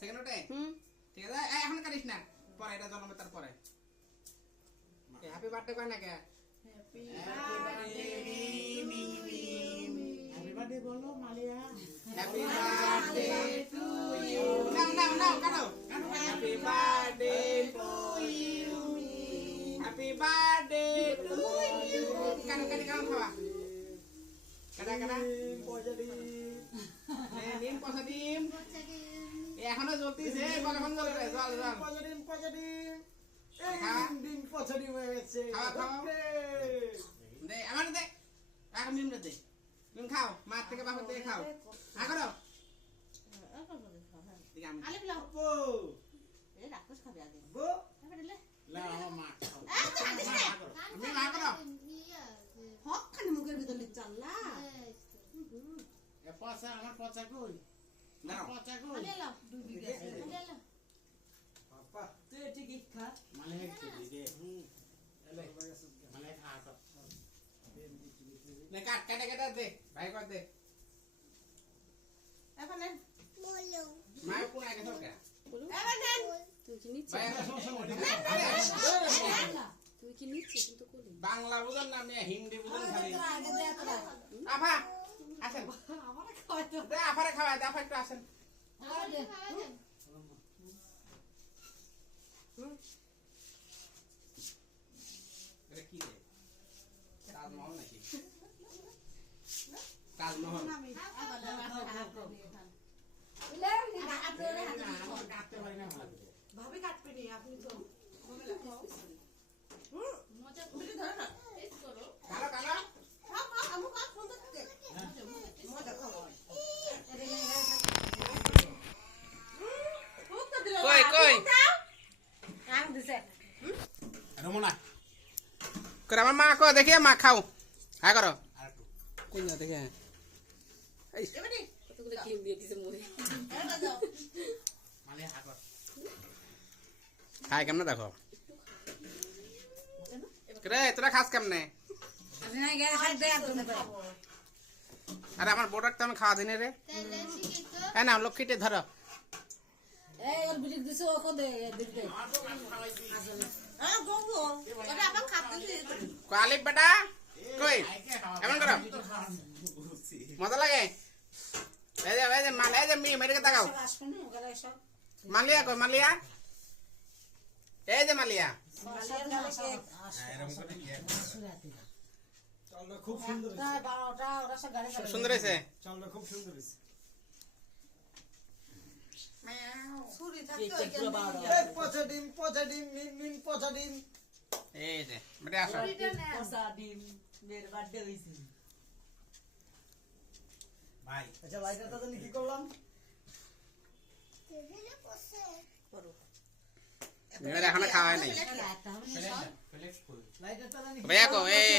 second ওটে ঠিক আছে এখন কাটিস না পরে এটা জন্মে তারপরে হ্যাপি বার্থডে কয় না কে হ্যাপি বার্থডে হ্যাপি বার্থডে বলো Maliya happy birthday to you নাও কাটো happy birthday to you happy birthday to you কাটো খাওয়া কাটা পয়সা দিন নিম পয়সা দিম এখনো জ্বলতিছে কতক্ষণ জ্বলে রে জল পয়সা দিন দিন পয়সা দিন হয়ে গেছে খাওয়া দে আমার দে এখন নিম দে নিম খাও মার থেকে বাপের থেকে খাও করো আপু গো লা মা খাও আমি মা করো এ পয়সা আমার পয়সা কই না পয়সা কই পাপা তুই ঠিক খা মানে খেলি দে এলে মানে খা তো নে কাটা দে ভাই কর দে মা কোন আগে সরকা ভাই তুই কি নিচ্ছে কিন্তু কোলে বাংলা বুঝেন না আমি হিন্দি বুঝেন খালি আফা আসেন দে আফারে খাওয়া দে আফা একটু আসেন এটা কি রে তাজমহল নাকি তাজমহল কাটতে পারি না ভাবে কাটবে নি আপনি তো কালো কই রমনা করে আমার মা কো দেখে মা খাও হ্যাঁ করো কোন না দেখে কতগুলো ক্লিপ দিয়ে দিছে মোরে মানে আগর খাই কেমনে দেখো রে তোরা খাস কেমনে আরে আমার বোর্ডার তো আমি খাওয়া দিনে রে হ্যাঁ না লক্ষ্মীটে ধরো এই ওর বুঝি দিছে ও কো দে দিতে আলিফ বেটা কই এমন করো মজা লাগে এই যে মানে এই যে মি মেরে তাকাও আসবে না ওরা সব মালিয়া কই মালিয়া এই যে মালিয়া চালটা খুব সুন্দর হয়েছে 12টা ওরা সব গাড়ি সুন্দর হয়েছে চালটা খুব সুন্দর হয়েছে এই পচা ডিম নিন পচা ডিম এই যে বেটা আসো ভাই আচ্ছা লাইটার দাদা কি করলাম মেয়ের এখনো খাওয়া নাই লাইটার দাদা ভাইয়া কো এই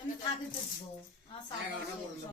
আমি থাকতে দেবো